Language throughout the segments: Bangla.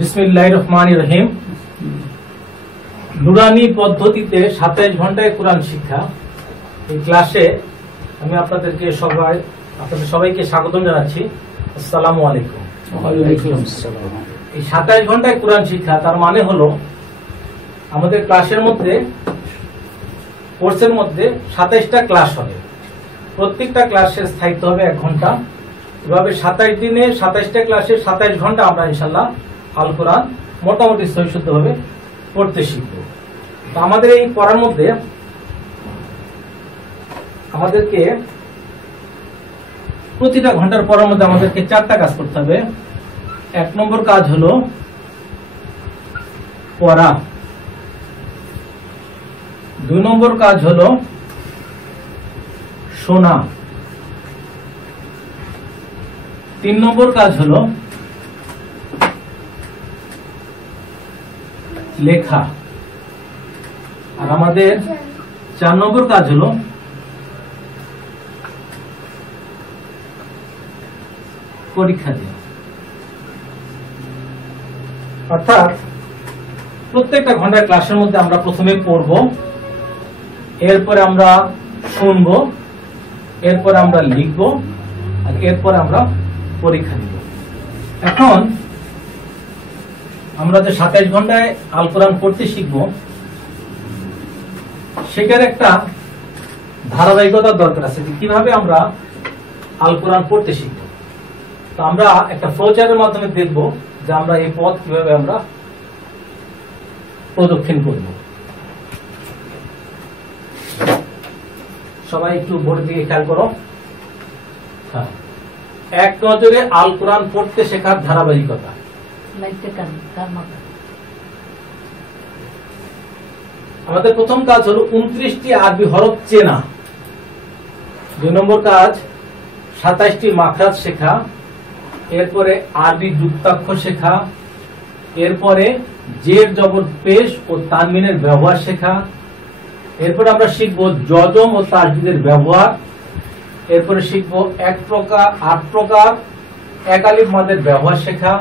বিসমিল্লাহির রহমানির রহিম। নুরানি পদ্ধতিতে 27 ঘন্টায় কোরআন শিক্ষা, এই ক্লাসে আমি আপনাদের সবাইকে স্বাগতম জানাচ্ছি। আসসালামু আলাইকুম। এই 27 ঘন্টায় কোরআন শিক্ষা তার মানে হলো আমাদের ক্লাসের মধ্যে, কোর্সের মধ্যে 27টা ক্লাস হবে। প্রত্যেকটা ক্লাসের স্থায়িত্ব হবে 1 ঘন্টা। এভাবে 27 দিনে 27টা ক্লাসে 27 ঘন্টা আমরা ইনশাল্লাহ আল কোরআন মোটামুটি সহিশুদ্ধভাবে পড়তে শিখব। তো আমাদের এই পড়ার মধ্যে আমাদেরকে প্রতিটা ঘন্টার পড়ার মধ্যে আমাদেরকে 4টা কাজ করতে হবে। 1 নম্বর কাজ হলো পড়া, 2 নম্বর কাজ হলো শোনা, 3 নম্বর কাজ হলো লেখা, আর আমাদের 4 নম্বর কাজ হলো পরীক্ষা দেওয়া। অর্থাৎ প্রত্যেকটা ঘন্টার ক্লাসের মধ্যে আমরা প্রথমে পড়ব, এরপরে আমরা শুনবো, এরপরে আমরা লিখবো, আর এরপরে আমরা পরীক্ষা দিব। এখন আমরা যে 27 ঘন্টায় আল কোরআন পড়তে শিখব, সেটার একটা ধারাবাহিকতার দরকার আছে যে কিভাবে আমরা আল কোরআন পড়তে শিখব। তো আমরা একটা ফ্লোচার্টের মাধ্যমে দেখব যে আমরা এই পথ কিভাবে আমরা প্রদক্ষিণ করব। সবাই একটু বোর্ডের দিকে খেয়াল করো। হ্যাঁ, 1 নজরে আল কোরআন পড়তে শেখার ধারাবাহিকতা। আমাদের প্রথম কাজ হলো 29টি আরবি হরফ চেনা। 2 নম্বর কাজ 27টি মাখরাজ শেখা, এরপরে আরবি যুক্তাক্ষর শেখা, এরপরে জের জবর পেশ ও তানবিনের ব্যবহার শেখা, এরপরে আমরা শিখবো জজম ও তাসদীদের ব্যবহার, এরপরে শিখবো 1 প্রকার 8 প্রকার 1 আলিফ মাদের ব্যবহার শেখা,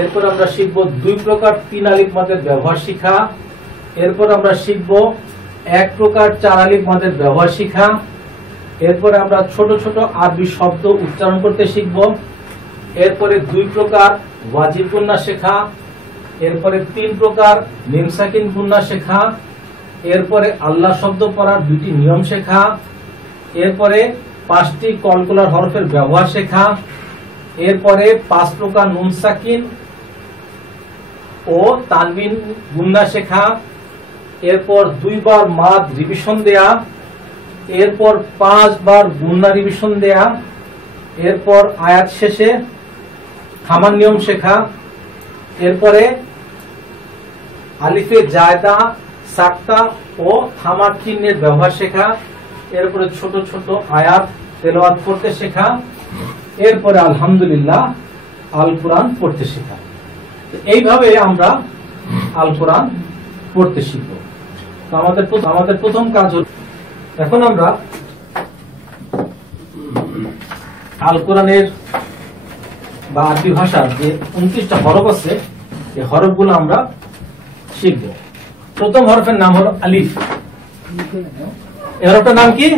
এরপর আমরা শিখবো 2 প্রকার 3 আলিফ মাদের ব্যবহার শেখা, এরপর আমরা শিখবো 1 প্রকার 4 আলিফ মাদের ব্যবহার শেখা, এরপরে আমরা ছোট ছোট আরবি শব্দ উচ্চারণ করতে শিখবো, এরপরে 2 প্রকার ওয়াজিব গুন্না শেখা, এরপরে 3 প্রকার মিম সাকিন গুন্না শেখা, এরপরে আল্লাহ শব্দ পড়ার 2টি নিয়ম শেখা, এরপরে 5টি কলকলার হরফের ব্যবহার শেখা, এরপরে 5 প্রকার নুন সাকিন ও তানবিন গুন্না শেখা, এরপর 2 বার মাদ রিভিশন দেয়া, এরপর 5 বার গুন্না রিভিশন দেয়া, এরপর আয়াত শেষে থামার নিয়ম শেখা, এরপরে আলিফে জায়দা সাক্তা ও থামার চিহ্নের ব্যবহার শেখা, এরপরে ছোট ছোট আয়াত তেলাওয়াত করতে শেখা, এরপরে আলহামদুলিল্লাহ আল কোরআন পড়তে শেখা। এইভাবে আমরা আল কোরআন পড়তে শিখব। তো আমাদের প্রথম কাজ হল, এখন আমরা আল কোরআনের বা আরবি ভাষার যে 29টা হরফ আছে, এই হরফগুলো আমরা শিখব। প্রথম হরফের নাম হলো আলিফ। এই হরফটার নাম কি?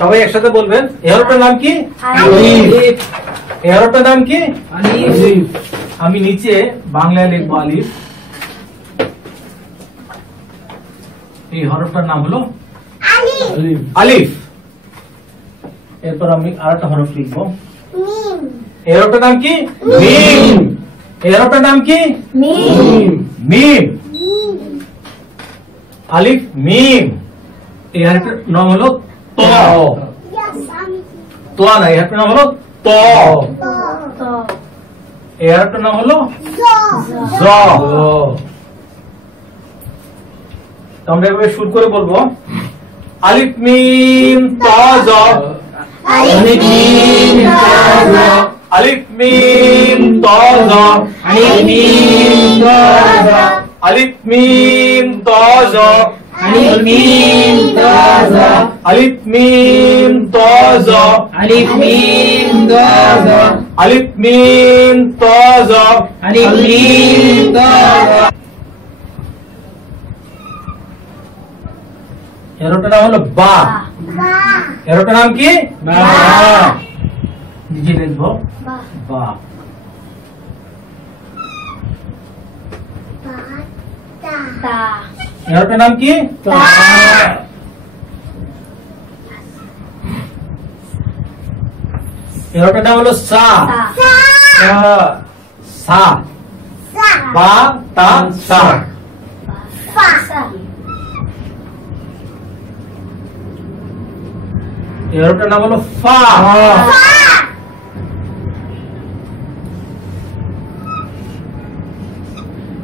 সবাই একসাথে বলবেন, এই হরফটার নাম কি? আলিফ। এই হরফটার নাম কি? আলিফ। আমি নিচে বাংলায় লিখবো আলিফ। এই হরফটার নাম হলো আলিফ। এরপর আমি আরেকটা হরফ লিখবো, এই হরফটার নাম কি? মিম। এই হরফটার নাম কি? মিম। মিম। আলিফ মিম। এই হরফটার নাম হলো ত। তো না, এই হরফটার নাম হলো ত। এই হরফটার নাম হলো জ। আমরা এভাবে শুরু করে বলবো, আলিফ মিম ত জ, আলিফ মিম ত জ, আলিফ মিম ত জ, আলিফ মিম ত জ, আলিফ মিম ত জ, আলিফ মিম ত জ, আলিফ মিম ত জ, আলিফ মিম ত জ, আলিফ মিম ত জ আলিফ মিম ত এরোটার নাম হলো বা। এরোটার নাম কি? বা। নিজে লিখবো বা। এরোটার নাম কি? এরোটার নাম হলো সা। সা বা তা সা। এরোটার নাম হলো ফা।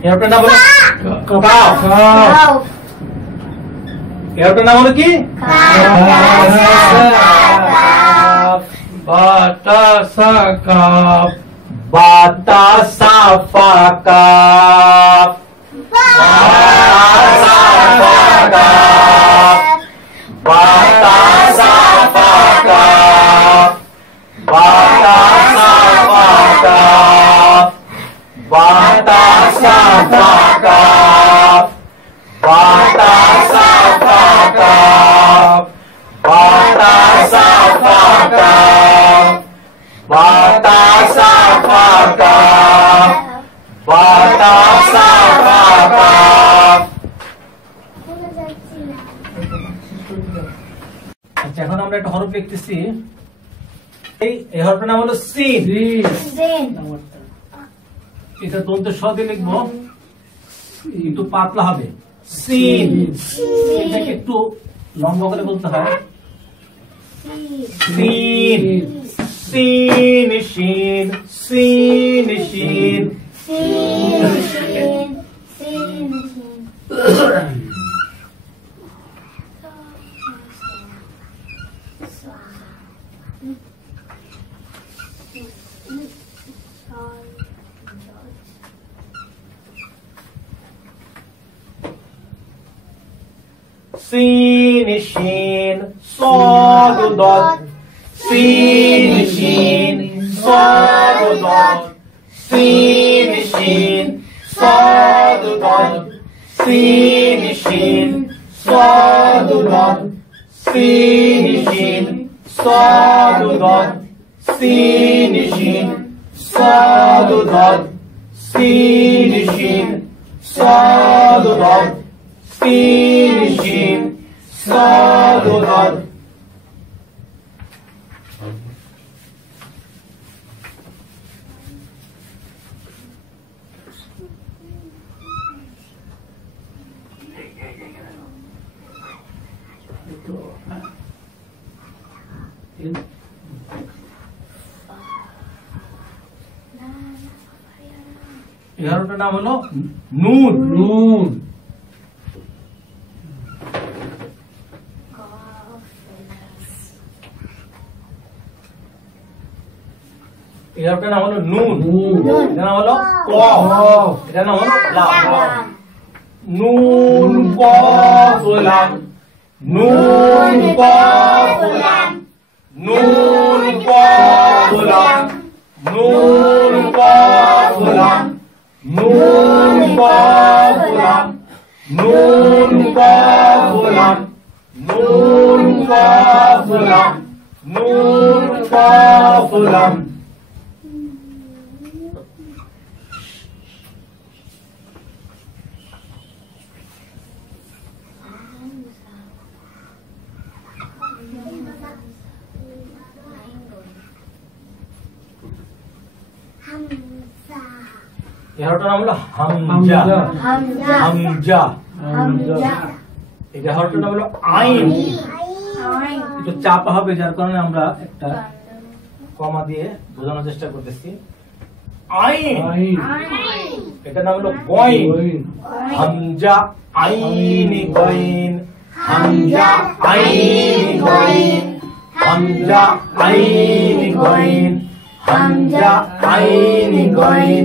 এরোটার নাম হলো কাফ। এরোটার নাম হলো কি? বাতাসা কাপ বাতাসা ফা কাফ। বাতাসা ফা কাফ। বাতাসা ফা কাফ। বাতাসা ফা কাফ। বাতাসা ফা কাফ। বাতাসা ফা কাফ। বাতাসা ফা কাফ। বাতাসা ফা কাফ। বাতাসা ফা কাফ। আচ্ছা, এখন আমরা একটা হরফ লিখতেছি। এই হরফের নাম হলো সিন। এটা দন্তে স দিয়ে লিখবো, একটু পাতলা হবে। সিন। এটাকে একটু লম্বা করে বলতে হয়। সিন সিন শিন সিন শিন। Sin shin sod dot. Sin shin sod dot. Sin shin sod dot. Sin shin sod dot. Sin shin sod dot. Sin shin sod dot. Sin shin sod dot. Sin shin sod dot. এগারোটার নাম হলো নুন। নুন। এগারোটার নাম হলো নুন। এটার নাম হলো কফ। এটার নাম হলো লাম। নুন কফ লাম। নুন কফ লাম। নুন কফ লাম। নুন কফ লাম। নুন কফ লাম। নুন কফ লাম। নুন কফ লাম। নুন কফ লাম। এগারোটার নাম হলো হামজা। হামজা। এগারোটার নাম হলো আইন। একটু চাপা হবে, যার কারণে আমরা একটা কমা দিয়ে বোঝানোর চেষ্টা করতেছি। আইন। এটার নাম হলো গইন। হামজা আইন গইন। হামজা আইন গইন। হামজা আইন গইন। হামজা আইন গইন।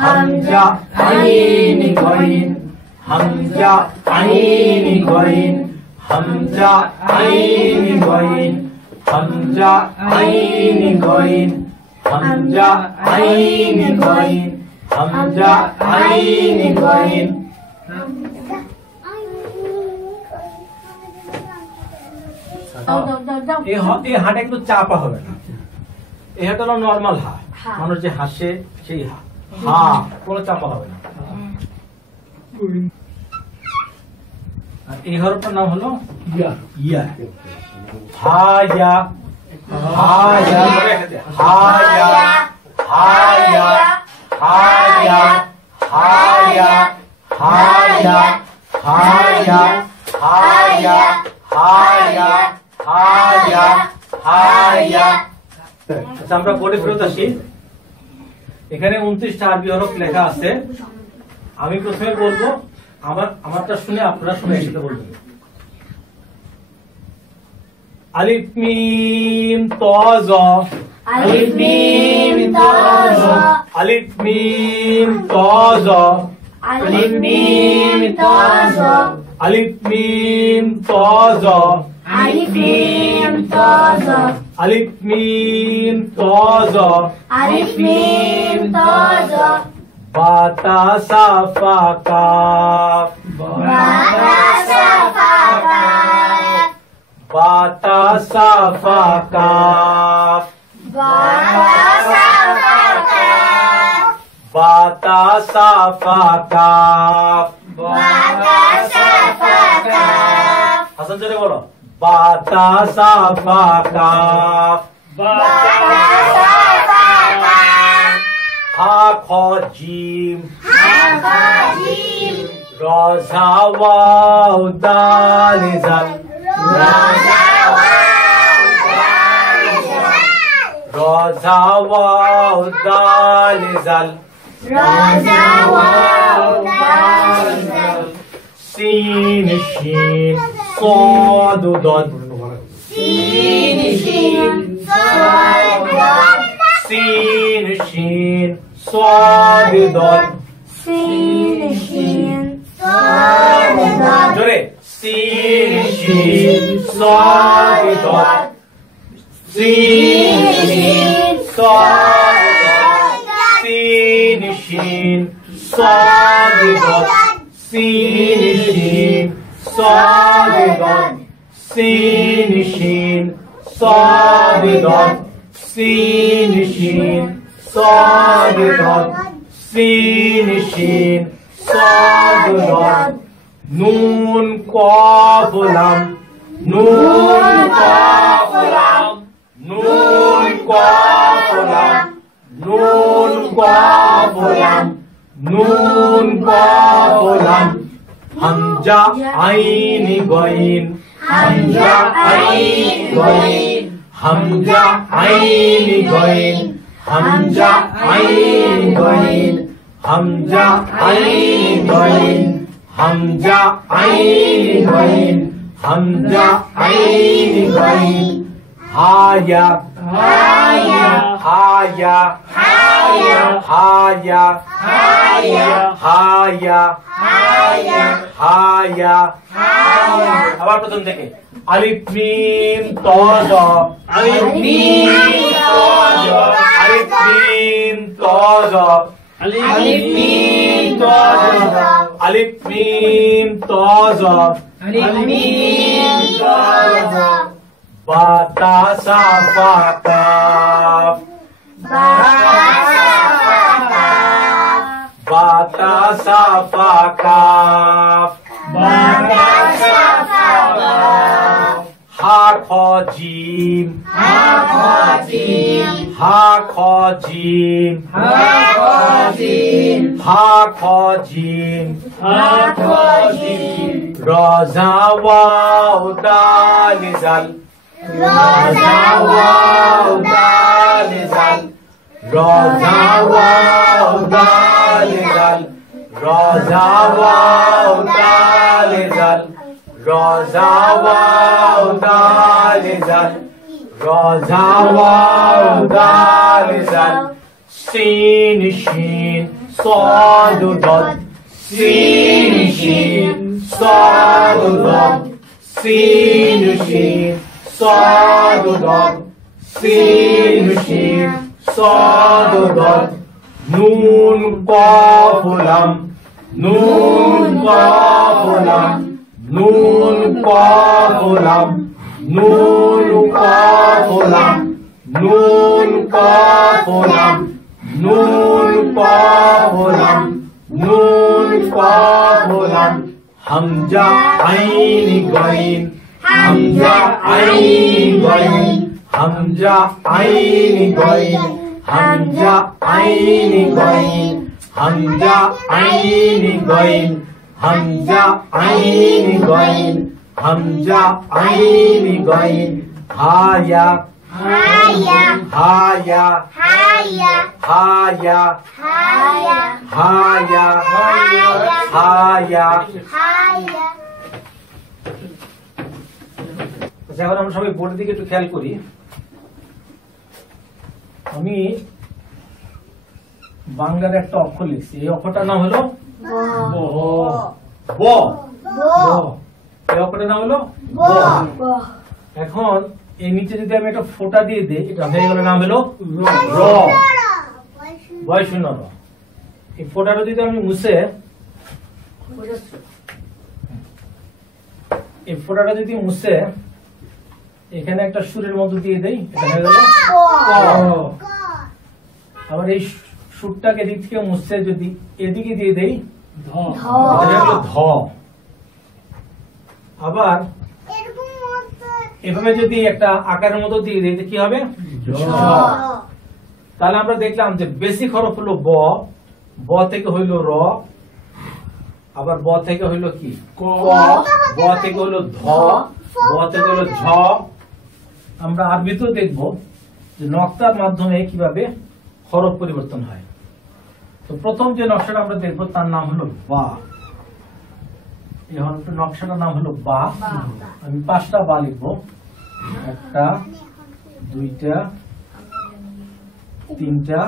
হামজা আইন গইন। হামজা আইন গইন। হামজা আইন গইন। হামজা আইন গইন। হামজা আইন গইন হামজা আইন গইন এই হাটা একটু চাপা হবে না, এই হাটা হলো নর্মাল হা, মানুষ যে হাসে সেই হা, হা কোনো চাপা হবে না। আর এই হরফটার নাম হলো ইয়া, ইয়া হায়া হায়া হায়া হায়া হায়া হায়া হায়া হায়া হায়া হায়া হায়া হায়া। আচ্ছা আমরা বোর্ডে ফেরত আসি। এখানে 29টা আরবি হরফ লেখা আছে। আমি প্রথমে বলবো, আমারটা শুনে আপনারা শুনে একসাথে বলবেন। আলিফ মিম তা জা আলিফ মিম তা জা আলিফ মিম তা জা আলিফ মিম তা জা আলিফ মিম তা জা আলিফ মিম তা জা আলিফ মিম তা জা আলিফ মিম তা জা বা তা সা ফা কাফ বা তা সা ফা কাফ বা তা সা ফা কাফ বা তা সা ফা কাফ বা তা সা ফা কাফ বা তা সা ফা কাফ হাসান জোরে বলো, বা তা সা ফা কাফ বা তা সা ফা কাফ হা খ জিম হা খা জিম র ঝা ওয়াও দাল জাল রা জা ওয়াও দাল জাল র ঝা ওয়াও দাল জাল রা জা ওয়াও দাল জাল সিন শিন صاد ضاد سين شين صاد ضاد سين شين صاد ضاد سين شين صاد ضاد জোরে সিন শিন صاد ضاد سين شين صاد ضاد سين شين صاد ضاد سين شين صاد ضاد سين شين صاد ضاد سين شين صاد ضاد سين شين صاد ضاد نون قاف لام نون قاف لام نون قاف لام نون قاف لام نون قاف لام হামজা আইন গইন হামজা আইন গইন হামজা আইন গইন হামজা আইন গইন হামজা আইন গইন হামজা আইন গইন হামজা আইন গইন হায়া হায়া হায়া হায়া হায়া হায়া হায়া হায়া হায়া হায়া আবার প্রথম থেকে আলিফ মিম তা জা আলিফ মিম তা জা আলিফ মিম তা জা আলিফ মিম তা জা আলিফ মিম তা জা আলিফ মিম তা জা বা তা সা ফা কাফ বা তা সা ফা কাফ বা তা সা ফা কাফ বা তা সা ফা কাফ হা খ জিম হা খা জিম হা খ জিম হা খ জিম হা খ জিম হা খ জিম র ঝা ওয়াও দাল জাল রা জা ওয়াও দাল জাল র ঝা ওয়াও দাল জাল র ঝা ওয়াও দাল জাল র ঝা ওয়াও দাল জাল র ঝা ওয়াও দাল জাল সিন শিন صاد ضاد سين شين صاد ضاد سين شين صاد ضاد سين شين صاد ضاد نون قاف لام نون قاف لام نون قاف لام نون قاف لام نون قاف لام نون قاف لام نون قاف لام حمزة عين غين حمزة عين غين حمزة عين غين حمزة عين غين حمزة عين غين حمزة عين غين حمزة عين غين هايا Haya, هايا haya, هايا haya, هايا هايا haya. আচ্ছা, এখন আমরা সবাই বোর্ডের দিকে একটু খেয়াল করি। আমি বাংলার একটা অক্ষর লিখছি, এই অক্ষরটার নাম হলো ব। ব। এই অক্ষরটার নাম হলো ব। এখন এই নিচে যদি আমি একটা ফোঁটা দিয়ে দিই, এটা হয়ে গেল নাম হলো র। বয় শূন্য র। এই ফোঁটাটা যদি আমি মুছে, এই ফোঁটাটা যদি মুছে এখানে একটা সুরের মতো দিয়ে দেই, এটা হয়ে গেল ক। আবার এই সুরটাকে এদিক থেকে মুছে যদি এদিকে দিয়ে দেই, এটা হলো ধ। আবার এভাবে যদি একটা আকারের মতো দিয়ে দিই, কি হবে? ঝ। তাহলে আমরা দেখলাম যে বেসিক হরফ হলো ব, ব থেকে হইল র, আবার ব থেকে হইল কি ক, ব থেকে হইল ধ, ব থেকে হইল ঝ। আমরা আরবিতেও দেখব যে নকশার মাধ্যমে কিভাবে হরফ পরিবর্তন হয়। তো প্রথম যে নকশাটা আমরা দেখবো তার নাম হলো বা। এই হরফের নকশাটার নাম হলো বা। আমি 5টা বা লিখবো, 1টা 2টা 3টা,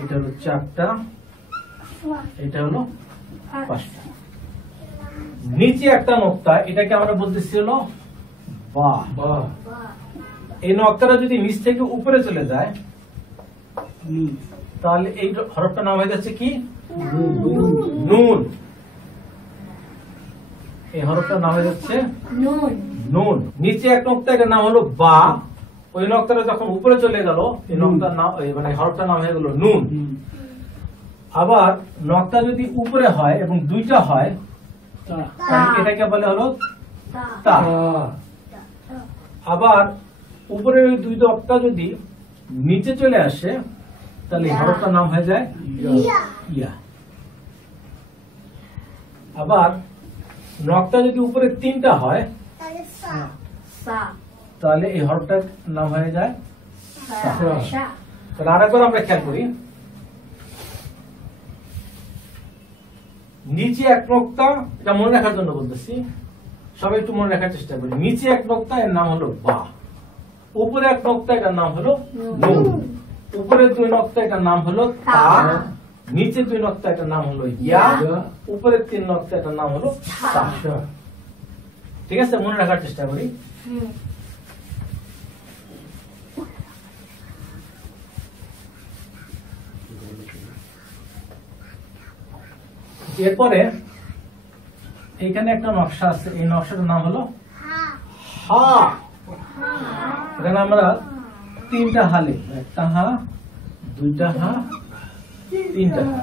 এটা হলো 4টা, এটা হলো 5টা। নিচে একটা নক্তা, এটাকে আমরা বলতেছি হলো বা। এই নক্তাটা যদি নিচ থেকে উপরে চলে যায় তাহলে এই হরফটার নাম হয়ে যাচ্ছে কি নুন। এই হরফটার নাম হয়ে যাচ্ছে নুন। নিচে এক নক্তা, এটার নাম হলো বা। ওই নক্তাটা যখন উপরে চলে গেল, এই নক্তার নাম মানে হরফটার নাম হয়ে গেল নুন। আবার নক্তা যদি উপরে হয় এবং 2টা হয়, তাহলে এটাকে বলে হলো তা। আবার উপরের ওই 2 নক্তা যদি নিচে চলে আসে, তাহলে এই হরফটার নাম হয়ে যায় ইয়া। আবার নক্তা যদি উপরে 3টা হয়, তাহলে এই হরফটার নাম হয়ে যায় সা। তাহলে আরেকবার আমরা খেয়াল করি। নিচে এক নক্তা, এটা মনে রাখার জন্য বলতেছি, সবাই একটু মনে রাখার চেষ্টা করি। নিচে এক নক্তা, এর নাম হলো বা। উপরে এক নক্তা, এটার নাম হলো নুন। উপরে 2 নক্তা, এটার নাম হলো তা। নিচে 2 নক্তা, এটার নাম হলো ইয়া। উপরে 3 নক্তা, এটার নাম হলো সা। ঠিক আছে, মনে রাখার চেষ্টা করি। এরপরে এইখানে একটা নকশা আছে, এই নকশাটার নাম হলো হা। এখানে আমরা 3টা হা লিখব, 1টা হা, 2টা হা, 3টা হা।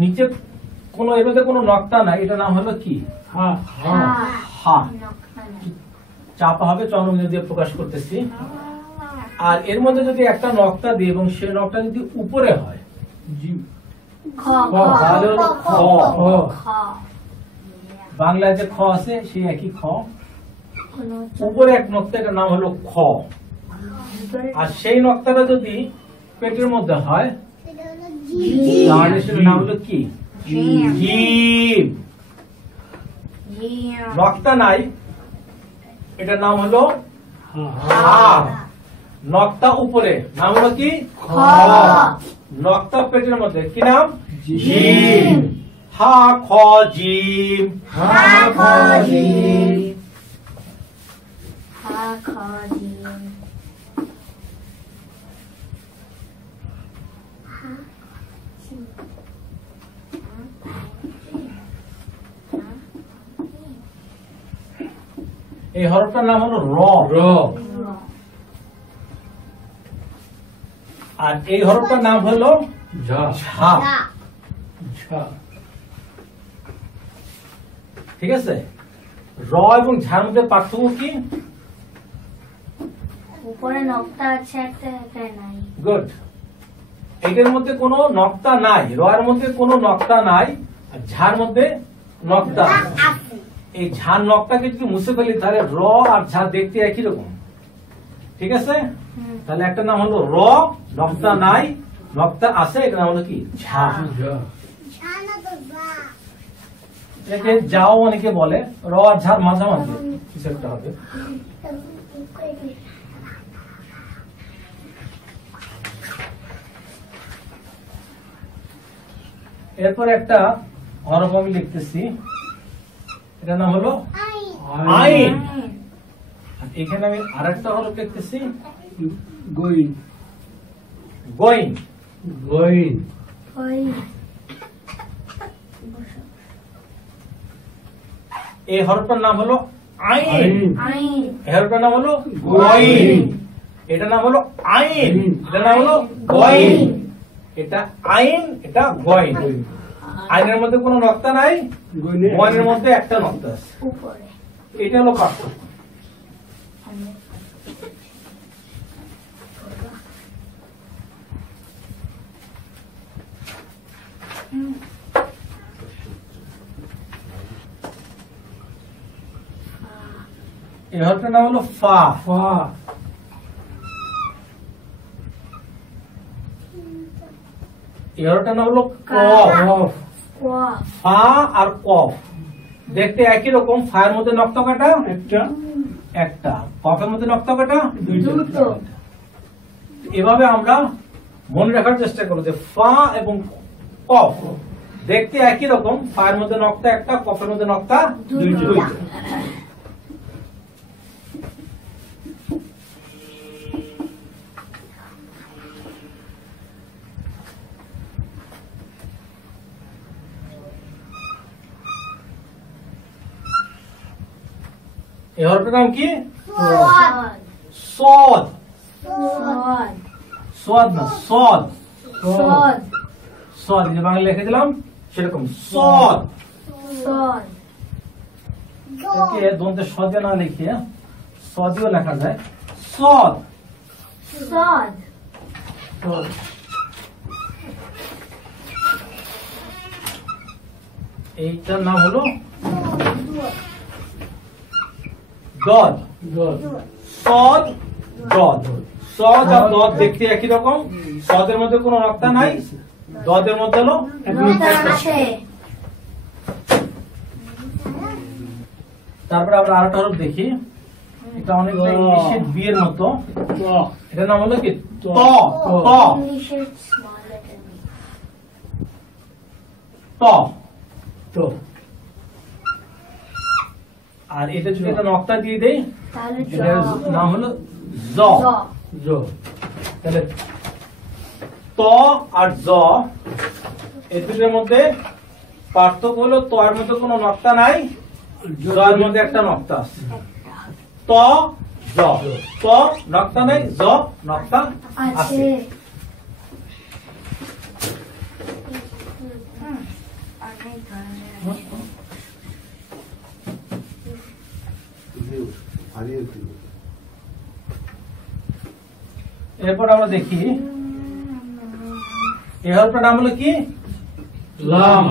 নিচে কোনো এর মধ্যে কোনো নকতা নাই, এটা নাম হলো কি হা। চাপা হবে, চন্দ্র দিয়ে প্রকাশ করতেছি। আর এর মধ্যে যদি একটা নকতা দিই এবং সেই নকটা যদি উপরে হয়, তাহলে হলো খ। বাংলায় যে খ আছে সেই একই খ। উপরে এক নকতা, এটার নাম হলো খ। আর সেই নকতাটা যদি পেটের মধ্যে হয়, তাহলে সেটার নাম হলো কি জিম। নকতা নাই, এটার নাম হলো হা। নকতা উপরে, নাম হলো কি খ। নকতা পেটের মধ্যে, কি নাম জিম। হা খ জিম। হা খ জিম এই হরফটার নাম হলো র। র আর এই হরফটার নাম হলো ঝা ঝা। ঝা ঠিক আছে, র এবং ঝার মধ্যে পার্থক্য কি? উপরে নকটা আছে একটা এখানে নাই। গুড। এটার মধ্যে কোনো নক্তা নাই, র এর মধ্যে কোনো নক্তা নাই, আর ঝার মধ্যে নক্তা আছে। এই ঝার নকটাকে যদি মুছে ফেলি তাহলে র আর ঝা দেখতে একই রকম। ঠিক আছে, তাহলে একটা নাম হলো র, নক্তা নাই, নক্তা আছে, এটা নাম হলো কি? ঝা। ঝা এটাকে যাও অনেকে বলে, র আর ঝার মাঝামাঝি কিছু একটা হবে। এরপর একটা হরফ আমি লিখতেছি, এটার নাম হলো আইন। আর এখানে আমি আরেকটা হরফ লিখতেছি গোইন গইন। গোইন ওই এই হরফটার নাম হলো আইন। আইন এই হরফটার নাম হলো গইন। এটা নাম হলো আইন, এটা নাম হলো গইন। এটা আইন, এটা গইন। আইনের মধ্যে কোনো নক্তা নাই, গইনের মধ্যে একটা নক্তা আছে। উপরে এটা হলো পার্থক্য। এই হরফটার নাম হলো ফা। ফা এই হরফটার নাম হলো কফ। কফ কফ ফা আর কফ দেখতে একই রকম। ফায়ের মধ্যে নক্তা কাটা একটা একটা, কফের মধ্যে নক্তা কাটা দুটো। এভাবে আমরা মনে রাখার চেষ্টা করবো যে ফা এবং কফ দেখতে একই রকম। ফায়ের মধ্যে নক্তা একটা, কফের মধ্যে নক্তা দুটো। দুইটা। এই হরফটার নাম কি? সদ। সদ সদ না, সদ। সদ সদ যে বাংলা লিখে দিলাম সেরকম সদ। সদ একে দন্তে সদে না লিখে সদিও লেখা যায়। সদ। সদ এইটার নাম হলো দদ। দদ সদ দদ। সদ আর দদ দেখতে একই রকম। সদের মধ্যে কোনো নক্তা নাই, দদের মধ্যে হলো নকটা আছে। তারপরে আমরা আরেকটা হরফ দেখি, এটা অনেকটা ইংলিশের বি এর মতো। ত এটার নাম হলো কি? ত। ত ইংলিশের স্মল লেটার ত। তো আর এটা যদি একটা নক্তা দিয়ে দেই তাহলে এটার নাম হলো জ। জ তাহলে ত আর জ এই দুটোর মধ্যে পার্থক্য হলো ত এর মধ্যে কোনো নক্তা নাই, জ এর মধ্যে একটা নক্তা আছে। ত জ, ত নক্তা নাই, জ নক্তা আছে। আছে। অনেক ধরনের এরপর আমরা দেখি এই হরফটার নাম হলো কি? লাম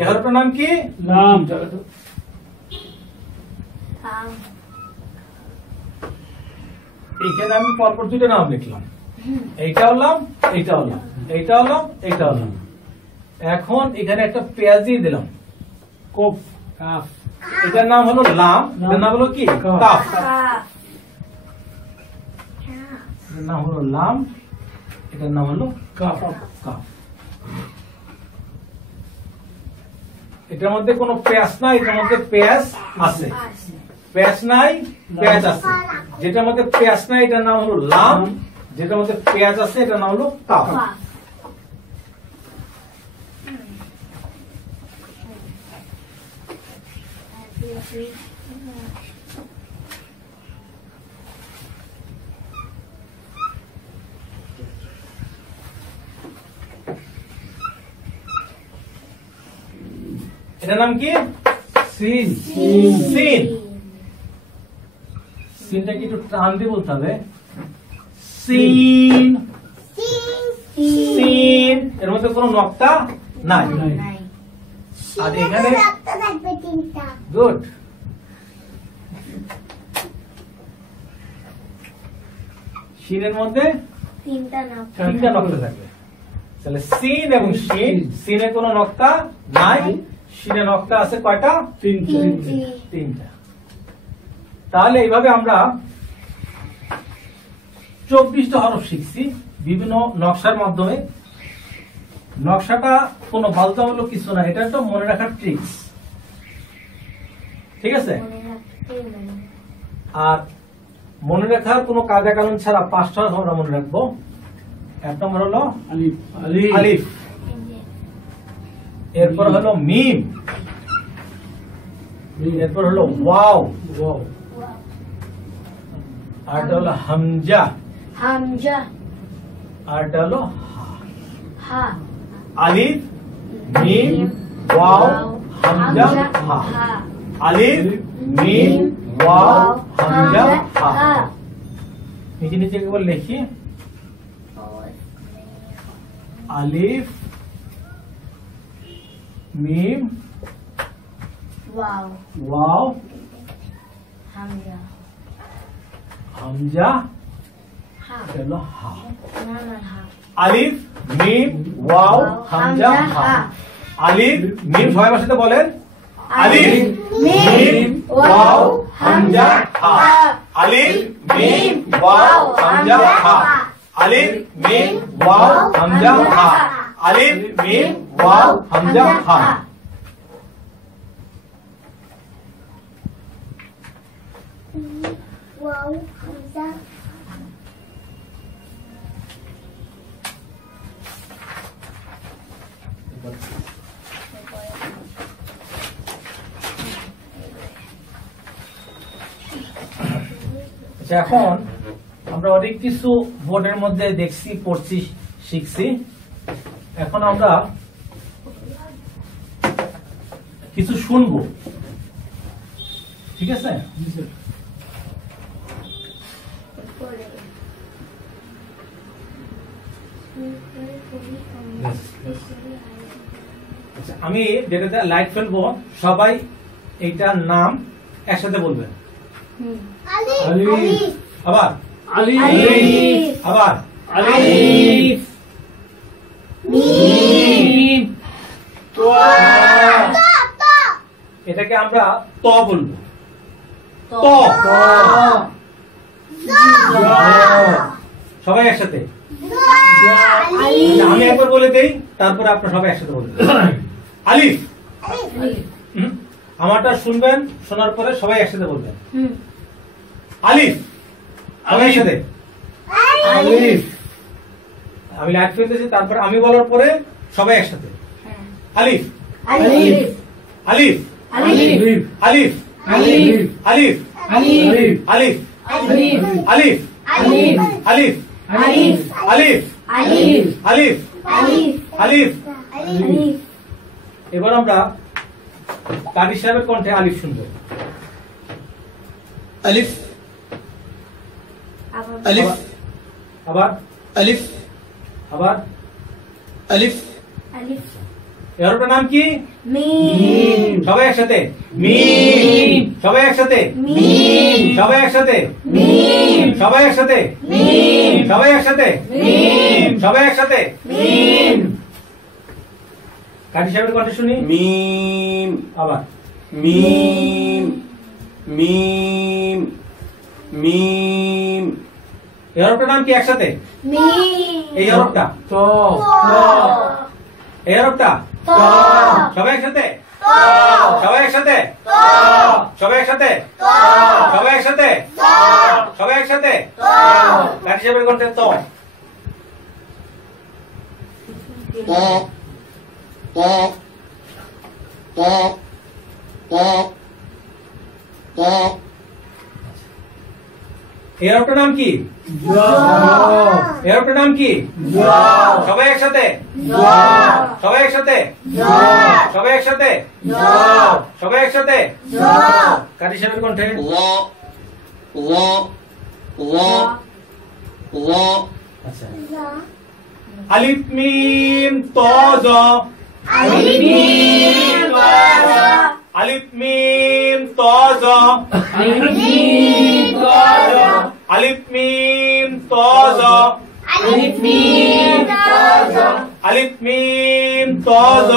এই হরফটার নাম কি? লাম আম এইখানে আমি পরপর দুটো নাম লিখলাম, এইটা হলাম, এইটা হলাম, এইটা হলাম, এইটা হলাম। এখন এখানে একটা পেঁয়াজ দিয়ে দিলাম, কফ কাফ এটার নাম হলো লাম, এটার নাম হলো কি? কাফ। কাফ এটার নাম হলো লাম, এটার নাম হলো কাফ কাফ। এটার মধ্যে কোনো পেঁয়াজ নাই, এটার মধ্যে পেঁয়াজ আছে। আছে। প্যাচ নাই, প্যাচ আছে। যেটার মধ্যে প্যাচ নাই এটার নাম হলো লাম, যেটার মধ্যে প্যাচ আছে এটার নাম হলো কাফ। Cough. এটার নাম কি? Sin sin. সিনটা কি একটু টান দিয়ে বলতে হবে। Sin, sin. এর মধ্যে কোনো নক্তা নাই। আর এখানে গুড। সিনের মধ্যে তিনটা নাম। তিনটা নক্তা থাকবে। তাহলে সিন এবং শিন, সিনে কোনো নক্তা নাই, শিনে নক্তা আছে কয়টা? তিনটি। তিনটা। তাহলে এইভাবে আমরা 24টা হরফ শিখছি বিভিন্ন নকশার মাধ্যমে। নকশাটা কোনো বাধ্যতামূলক কিছু না, এটা একটা মনে রাখার ট্রিক্স। ঠিক আছে? মনে রাখতে হবে। আর মনে রাখার কোনো কায়দা কানুন ছাড়া 5টা হরফ আমরা মনে রাখবো। এক নম্বর হলো আলিফ আলিফ আলিফ, এরপর হলো মিম, এরপর হলো ওয়াও, ওয়াও আর হলো হামজা, হামজা। আর হলো হা। আলিফ, মিম, ওয়াও, হামজা, হা। আলিফ, মিম, ওয়াও, হামজা, হা। নিচে নিচে একবার লিখি। আলিফ, মিম, ওয়াও। ওয়াও, হামজা। হামজা, হা। হলো হা। না না হা। আলিফ, মিম, ওয়াও, হামজা, হা। আলিফ, মিম, সবাই আমার সাথে বলেন। আলিফ, মিম, ওয়াও, হামজা, হা। আলিফ, মিম, ওয়াও, হামজা, হা। আলিফ, মিম, ওয়াও, হামজা, হা। আলিফ, মিম, ওয়াও, হামজা, হা। ওয়াও, হামজা। আচ্ছা, এখন আমরা অনেক কিছু বোর্ডের মধ্যে দেখছি, পড়ছি, শিখছি। এখন আমরা কিছু শুনবো। ঠিক আছে? আচ্ছা, আমি যেটাতে লাইট ফেলবো, সবাই এইটার নাম একসাথে বলবেন। আলিফ আবার আলিফ আবার আলিফ মিম তোয়া এটাকে আমরা ত বলবো। ত। সবাই একসাথে। আমি একবার বলে দেই, তারপরে আপনারা সবাই একসাথে বলবেন। আলিফ। হুম। আমারটা শুনবেন, শোনার পরে সবাই একসাথে বলবেন। আলিফ। সবাই একসাথে। আলিফ আমি লাইট ফেলতেছি, তারপর আমি বলার পরে সবাই একসাথে। আলিফ। আলিফ আলিফ। আলিফ আলিফ। আলিফ আলিফ। আলিফ আলিফ। আলিফ আলিফ। আলিফ আলিফ। আলিফ আলিফ। আলিফ আলিফ। আলিফ। আলিফ। এবার আমরা কারি সাহেবের কণ্ঠে আলিফ শুনবো। अलिफ আবার अलिफ আবার अलिफ আবার अलिफ আলিফ। এর নাম কি? মিম। সবাই একসাথে। মিম। সবাই একসাথে। মিম। সবাই একসাথে। মিম। সবাই একসাথে। মিম। সবাই একসাথে। মিম। সবাই একসাথে। মিম। কারি সাহেবের কণ্ঠে শুনি। मीम আবার मीम मीम मीम এই হরফটার নাম কি একসাথে? মিম। এই হরফটা, ত এই হরফটা ত। সবাই একসাথে। ত। সবাই একসাথে সবাই একসাথে সবাই একসাথে সবাই একসাথে কার হিসাবের কণ্ঠে ত এর অপর নাম কি এর অপর নাম কি সবাই একসাথে সবাই একসাথে সবাই একসাথে সবাই একসাথে কার হিসাবের কণ্ঠে আচ্ছা আলিফ মিম ত জ আলিফ মিম ত জ আলিফ মিম ত জ আলিফ মিম ত জ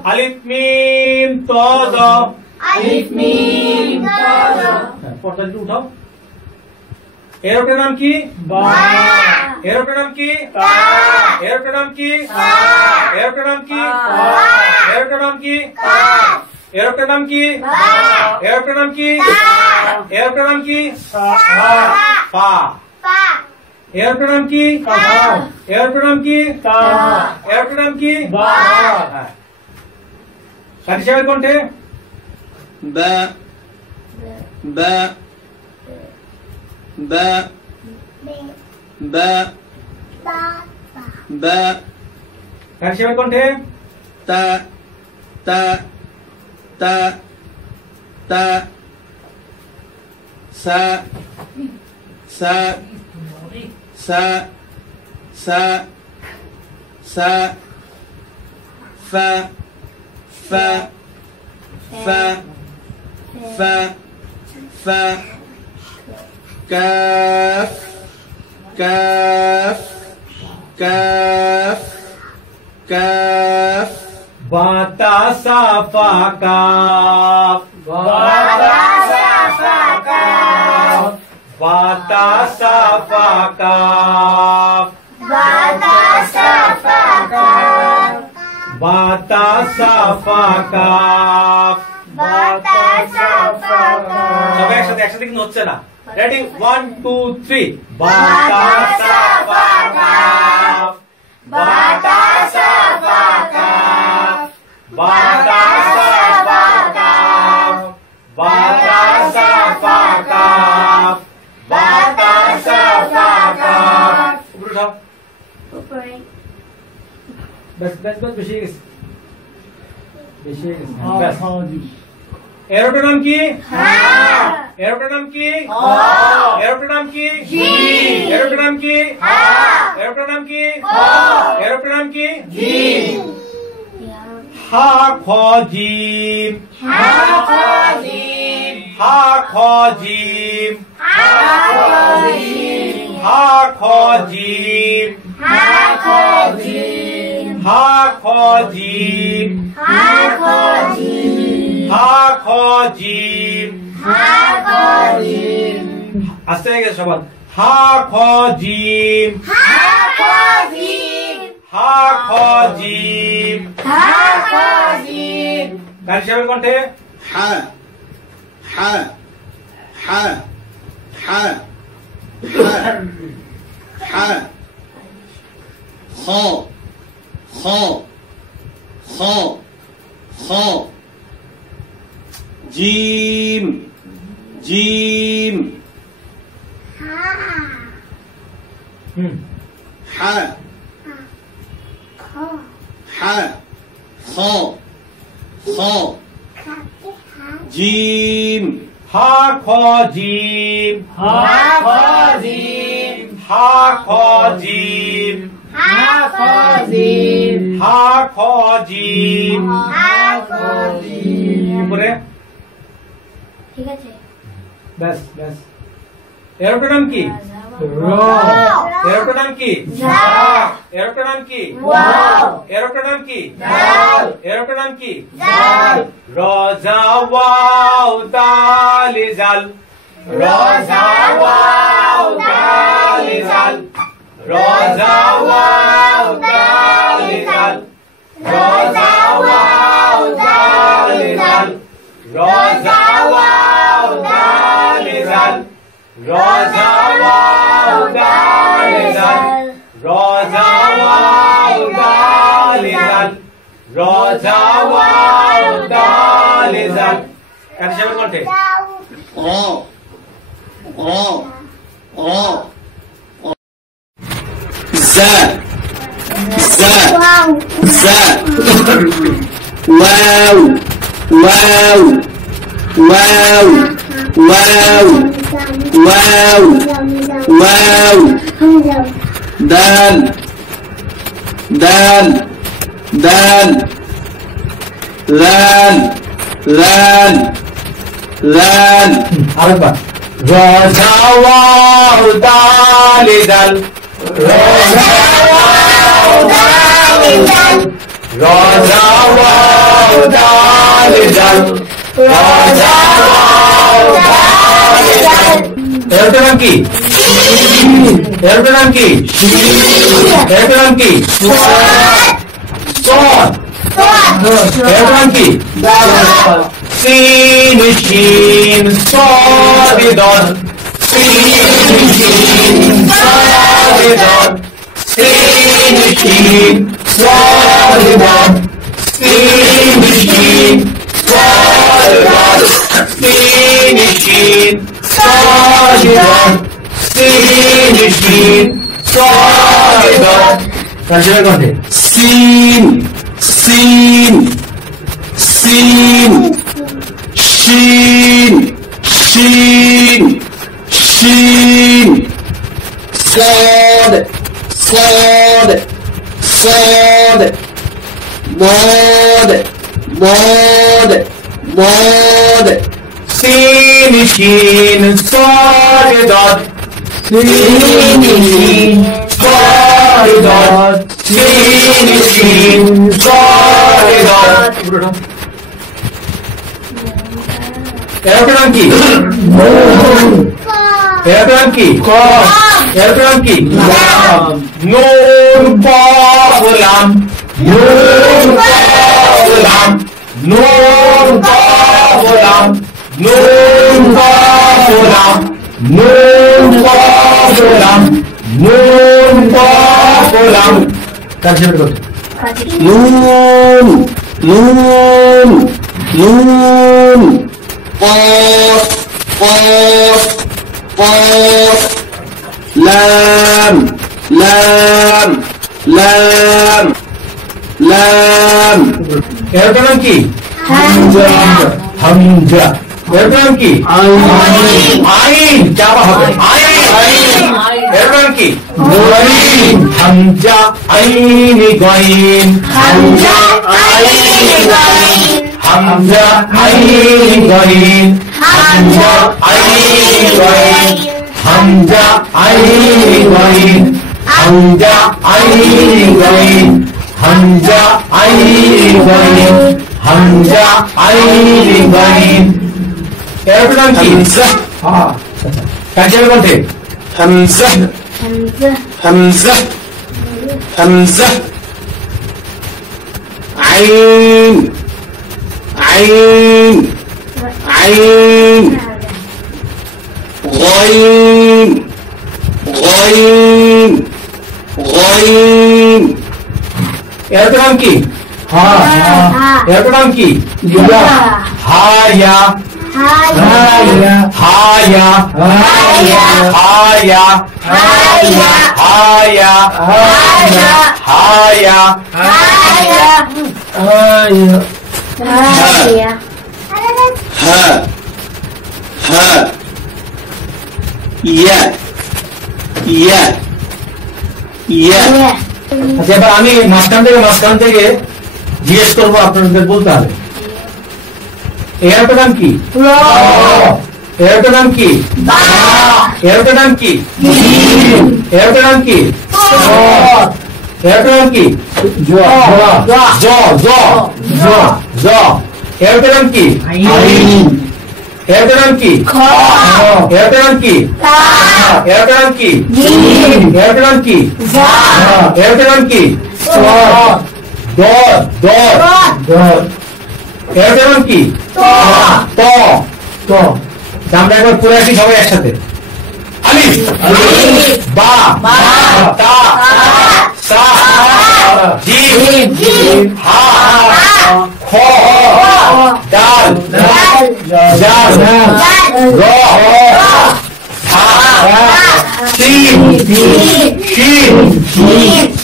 আলিফ মিম ত জ পর্দা একটু উঠাও এরোটার নাম কি এরোটার নাম কি এরোটার নাম কি এরোটার নাম কি এরোটার নাম কি এরোটার নাম কি এরোটার নাম কি এরোটার নাম কি পা এরোটার নাম কি এরোটার নাম কি এরোটার নাম কি কার হিসাবের কণ্ঠে বা বা বা বা বা কার হিসাবের কণ্ঠে তা তা তা তা সা সা সা সা সা ফা ফা ফা ফা ফা كاف كاف كاف كاف বাতা সাফা কাফ বাতা সাফা কাফ বাতা সাফা কাফ বাতা সাফা কাফ বাতা সাফা কাফ বাতা সাফা কাফ সবাই একসাথে একসাথে কিন্তু হচ্ছে না রেডি 1 2 3 বাতা সাফা কাফ বাতা সাফা কাফ বাতা সাফা কাফ বাতা সাফা কাফ বাতা সাফা কাফ উপরে উঠাও বেশ বেশ বেশ বেশি হয়ে গেছে বেশি হয়ে গেছে বেশ এরোটার নাম কি এরোটার নাম কি এরোটার নাম কি এরোটার নাম কি এরোটার নাম কি এরোটার নাম কি হা খ জিম হা খ জিম হা খ জিম হা খ জিম হা খ জিম হা খ জিম হা খ জিম হা খ জিম হা খ জিম আস্তে হয়ে গেছে সবার হা খ জিম হা খ জিম হা খ জিম হা খ জিম কার হিসাবের কণ্ঠে হা হা হা হা হা খ খ খ খ জিম জিম হা হা খ খ জিম হা খ জিম হা খ জিম হা খ জিম হা খ জিম হা খ জিম হা খ জিম উপরে ঠিক আছে ব্যাস ব্যাস এরোটার নাম কি এরোটার নাম কি এরোটার নাম কি এরোটার নাম কি এরোটার নাম কি রজা ওয়াও দাল জাল রজা ওয়াও দাল জাল রজা ওয়াও দাল জাল দালে জাল কার সাহেবের কণ্ঠে অ অ অ জা জা জা wow wow wow wow wow wow দাল দাল দাল লাল লাল লাল আরেকবার রাজা ওয়াও দালে জাল রাজা ওয়াও দালে জাল রাজা ওয়াও দালে জাল রাজা ওয়াও দালে জাল এর নাম কি এর নাম কি এর নাম কি সদ এর নাম কি সিন শিন সদ দল সিন শিন সদ দল সিন শিন সদ দল সিন শিন সদ দল সিন শিন সদ দল সিন শিন সদ দল কাজের কথা সিন সিন সিন শিন শিন শিন সদ সদ সদ মদ মদ মদ সিন শিন সদ দল সিন শিন সদ দল সিন শিন সদ দল এর নাম কি এর নাম কি এর নাম কি নুন পাবলাম নুন পাবলাম নুন পাবলাম নুন পাবলাম নুন পাবলাম নুন পাবলাম কার সাথে কথা নুন নুন নুন قاف قاف قاف لام لام لام لام এর নাম কি হামজা হামজা এর নাম কি আইন আইন क्या হবে আইন এর নাম কি গাইন হামজা আইন গাইন হামজা আইন গাইন হামজা আইন গাইন হামজা আইন গাইন হামজা আইন গাইন হামজা আইন গাইন হামজা আইন গাইন হামজা আইন গাইন এর নাম কি হ্যাঁ কাজের মধ্যে همزة همزة همزة عين عين عين غين غين غين এর নাম কি হ্যাঁ এর নাম কি হায়া হায়া হায়া হায়া হায়া হায়া হায়া হায়া হায়া হায়া ها ها يا يا يا আচ্ছা এবার আমি মাঝখান থেকে জিজ্ঞেস করবো আপনাদের বলতে হবে এর নাম কি এর নাম কি এর নাম কি এর নাম কি এর নাম কি জ জ জ জ জ এর নাম কি এর নাম কি এর নাম কি এর নাম কি এর নাম কি এর নাম কি দ দ দ এর নাম কি ত ত আমরা একবার পুরো একই সবাই একসাথে আলিফ বা তা সা জিম হা খ ডাল জাল র হা শিন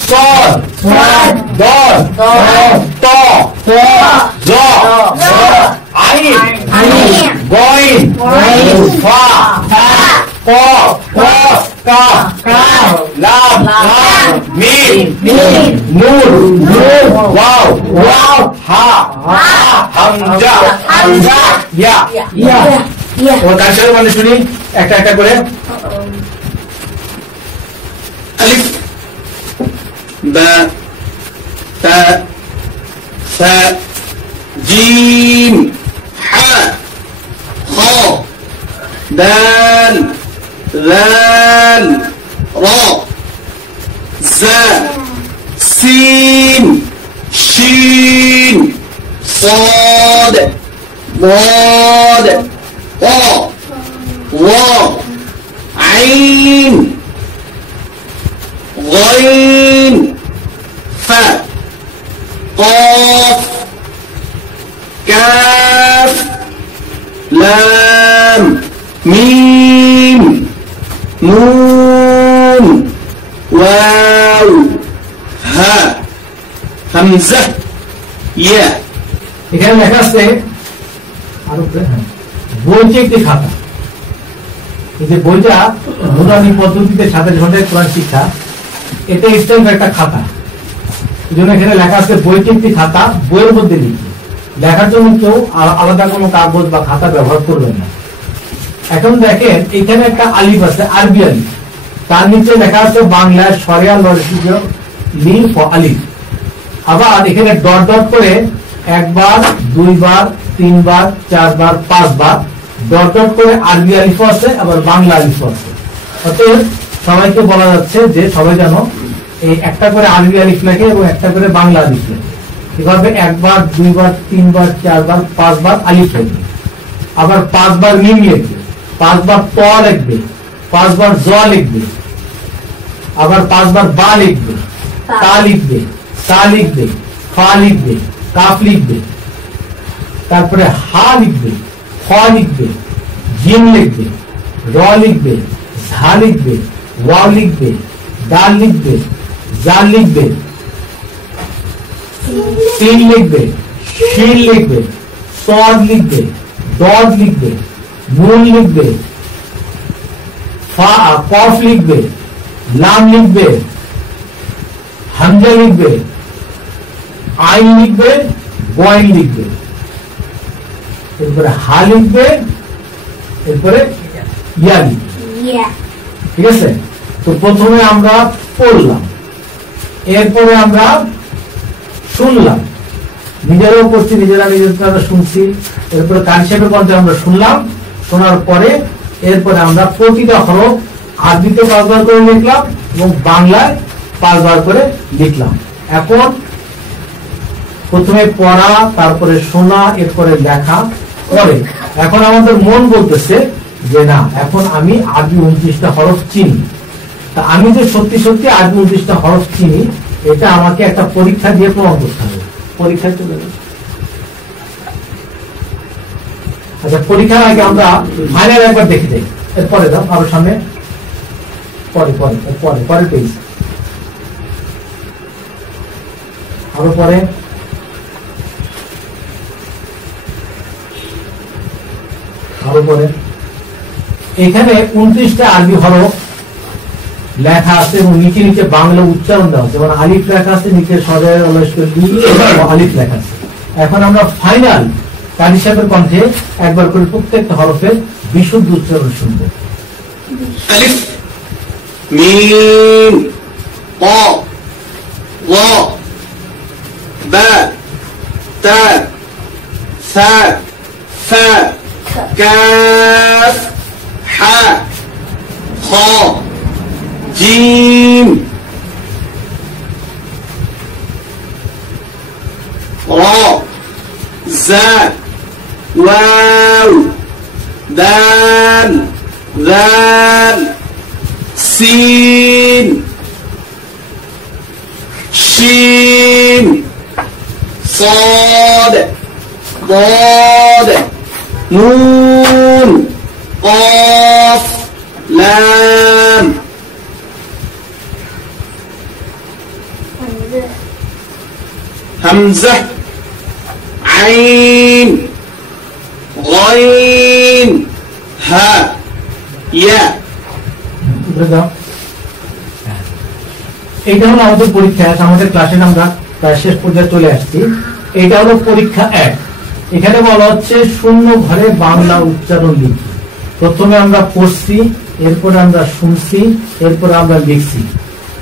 সদ দল ত জ আইন গইন ফা ক কা লাম মিম নুন ওয়াও হা হামজা ইয়া ও কাছের মানে শুনি একটা একটা করে ألف باء تاء ثاء جيم حاء خاء دال ذال راء زاء سين شين صاد ضاد طاء واو عين غين فاء قاف كاف لام ميم نون واو هاء همزة ياء এখানে লেখা আছে আর বইটি একটি খাতা এই যে বইটা নুরানি পদ্ধতিতে 27 ঘন্টায় কোরআন শিক্ষা এটা স্ট্যাম্প একটা খাতা এই জন্য এখানে লেখা আছে বইটি একটি খাতা বইয়ের মধ্যে লিখি লেখার জন্য কেউ আলাদা কোনো কাগজ বা খাতা ব্যবহার করবেন না এখন দেখেন এখানে একটা আলিফ আছে আরবি আলিফ তার নিচে লেখা আছে বাংলায় শরিয়া লজিক লিফ আলিফ আবার এখানে ডট ডট করে একবার দুইবার তিনবার চারবার পাঁচবার ডট ডট করে আরবি আলিফ আছে আবার বাংলা আলিফ আছে অতএব সবাইকে বলা যাচ্ছে যে সবাই যেন এই একটা করে আরবি আলিফ লেখে এবং একটা করে বাংলা আলিফ লেখে এভাবে একবার দুইবার তিনবার চারবার পাঁচবার আলিফ লিখবে আবার পাঁচবার মিম লিখবে পাঁচবার ত লিখবে পাঁচবার জ লিখবে আবার পাঁচবার বা লিখবে তা লিখবে তা লিখবে ফা লিখবে কাফ লিখবে তারপরে হা লিখবে খ লিখবে জিম লিখবে র লিখবে ঝা লিখবে ওয়াও লিখবে দাল লিখবে জাল লিখবে সিন লিখবে শিন লিখবে সদ লিখবে দদ লিখবে নুন লিখবে কফ লিখবে লাম লিখবে হামজা লিখবে আইন লিখবে গয়েন লিখবে এরপরে হা লিখবে এরপরে ইয়া লিখবে ঠিক আছে তো প্রথমে আমরা পড়লাম এরপরে আমরা শুনলাম নিজেরাও পড়ছি নিজেরা নিজেরা শুনছি এরপরে কান হিসেবে কণ্ঠে আমরা শুনলাম শোনার পরে এরপরে আমরা প্রতিটা হরফ আরবিতে 5 বার করে লিখলাম এবং বাংলায় 5 বার করে লিখলাম এখন প্রথমে পড়া তারপরে শোনা এরপরে লেখা পরে এখন আমাদের মন বলতেছে যে না এখন আমি আরবি 29টা হরফ চিনি তা আমি যে সত্যি সত্যি আরবি 29টা হরফ চিনি এটা আমাকে একটা পরীক্ষা দিয়ে প্রমাণ করতে হবে পরীক্ষা চলে যাবে আচ্ছা পরীক্ষার আগে আমরা ফাইনাল একবার দেখে যাই এরপরে দাও আরো সামনে পরে পরে পরে পরে পেজ আরো পরে আরো পরে এখানে 29টা আরবি হরফ লেখা আছে এবং নিচে নিচে বাংলা উচ্চারণ দেওয়া আছে যেমন আলিফ লেখা আছে নিচে সদয় আলিফ লেখা আছে এখন আমরা ফাইনাল কারি সাহেবের কণ্ঠে একবার করে প্রত্যেকটা হরফের বিশুদ্ধ উচ্চারণ শুনবো ألف ميم طاء ظاء باء تاء ثاء فاء كاف حاء خاء جيم راء زاء واو دال ذال سين شين صاد ضاد নুন কফ লাম হামজা আইন গাইন হা ইয়া। এইটা হলো আমাদের পরীক্ষা। আমাদের ক্লাসে আমরা প্রায় শেষ পর্যায়ে চলে আসছি। এটা হলো পরীক্ষা 1। এখানে বলা হচ্ছে শূন্য ঘরে বাংলা উচ্চারণ লিখি। প্রথমে আমরা পড়ছি, এরপরে আমরা শুনছি, এরপরে আমরা লিখছি।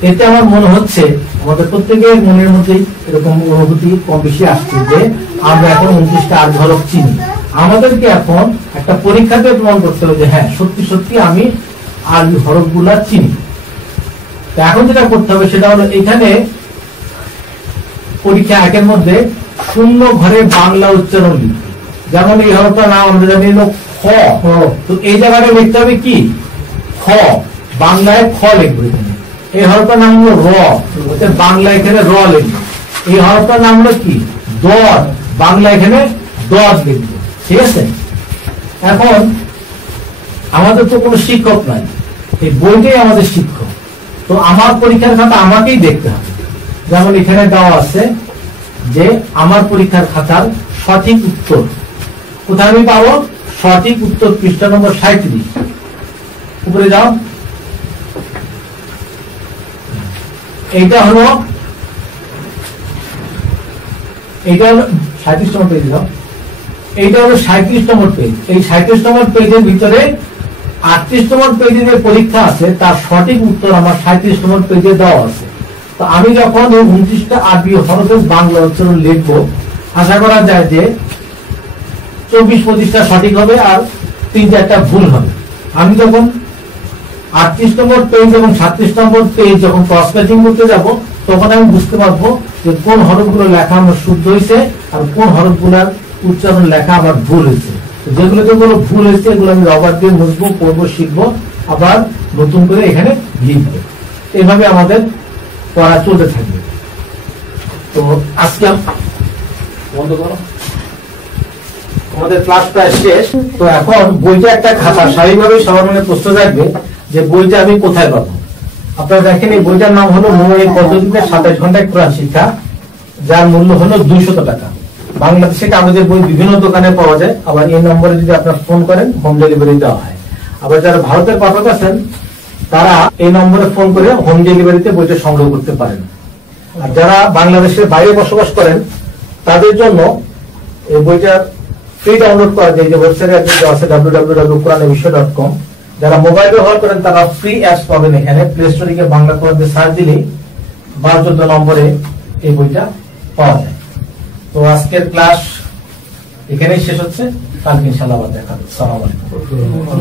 এতে আমার মনে হচ্ছে আমাদের প্রত্যেকের মনের মধ্যেই এরকম অনুভূতি কম বেশি আসছে যে আমরা এখন 29টা আরবি হরফ চিনি। আমাদেরকে এখন একটা পরীক্ষাতে প্রমাণ করতে হবে যে হ্যাঁ সত্যি সত্যি আমি আরবি হরফগুলা চিনি। এখন যেটা করতে হবে সেটা হলো এখানে পরীক্ষা 1-এর মধ্যে শূন্য ঘরে বাংলা উচ্চারণ লিখি। যেমন এই হরফটার নাম আমরা জানি হলো খ। তো এই জায়গাটা লিখতে হবে কি খ, বাংলায় খ লিখবো। এখানে এই হরফটার নাম হলো র, বাংলা এখানে র লিখবো। এই হরফটার নাম হলো কি দর, বাংলা এখানে দর লিখবো। ঠিক আছে। এখন আমাদের তো কোনো শিক্ষক নাই, এই বইটাই আমাদের শিক্ষক। তো আমার পরীক্ষার খাতা আমাকেই দেখতে হবে। যেমন এখানে দেওয়া আছে যে আমার পরীক্ষার খাতার সঠিক উত্তর কোথায় আমি পাবো? সঠিক উত্তর পৃষ্ঠা নম্বর 37। উপরে যাও। এইটা হলো 37 নম্বর পেজ। যাও, এইটা হলো 37 নম্বর পেজ। এই 37 নম্বর পেজের ভিতরে 38 নম্বর পেজে যে পরীক্ষা আছে তার সঠিক উত্তর আমার 37 নম্বর পেজে দেওয়া আছে। তো আমি যখন এই 29টা আরবি হরফের বাংলা উচ্চারণ লিখবো, আশা করা যায় যে 24-25টা সঠিক হবে আর 3-4টা ভুল হবে। আমি যখন 38 নম্বর পেজ এবং 37 নম্বর পেজ যখন ক্রস ম্যাচিং করতে যাব, তখন আমি বুঝতে পারবো যে কোন হরফগুলো লেখা আমার শুদ্ধ হয়েছে আর কোন হরফগুলোর উচ্চারণ লেখা আমার ভুল হয়েছে। যেগুলো যেগুলো ভুল হয়েছে এগুলো আমি রবার দিয়ে মুছবো, পড়বো, শিখবো, আবার নতুন করে এখানে লিখবো। এভাবে আমাদের পড়া চলতে থাকবে। তো আজকে বন্ধ করো, আমাদের ক্লাস প্রায় শেষ। তো এখন বইটা একটা খাতা, স্বাভাবিকভাবে সবার মনে প্রশ্ন থাকবে যে বইটা আমি কোথায় পাবো। আপনারা দেখেন এই বইটার নাম হলো মৌলিক পদ্ধতিতে 27 ঘন্টায় কোরআন শিক্ষা, যার মূল্য হলো 200 টাকা। বাংলাদেশে কাগজের বই বিভিন্ন দোকানে পাওয়া যায়। আবার এই নম্বরে যদি আপনার ফোন করেন হোম ডেলিভারি দেওয়া হয়। আবার যারা ভারতের পাঠক আছেন তারা এই নম্বরে ফোন করে হোম ডেলিভারিতে বইটা সংগ্রহ করতে পারেন। আর যারা বাংলাদেশের বাইরে বসবাস করেন তাদের জন্য এই বইটা ফ্রি ডাউনলোড করা যায়। যে ওয়েবসাইটে আছে www.quranebishoy.com। যারা মোবাইল ব্যবহার করেন তারা ফ্রি অ্যাপস পাবেন। এখানে প্লে স্টোরে গিয়ে বাংলা কোরআন দিয়ে সার্চ দিলেই 12-14 নম্বরে এই বইটা পাওয়া যায়। তো আজকের ক্লাস এখানেই শেষ হচ্ছে। কালকে ইনশাআল্লাহ আবার দেখা হবে। আসসালামু আলাইকুম।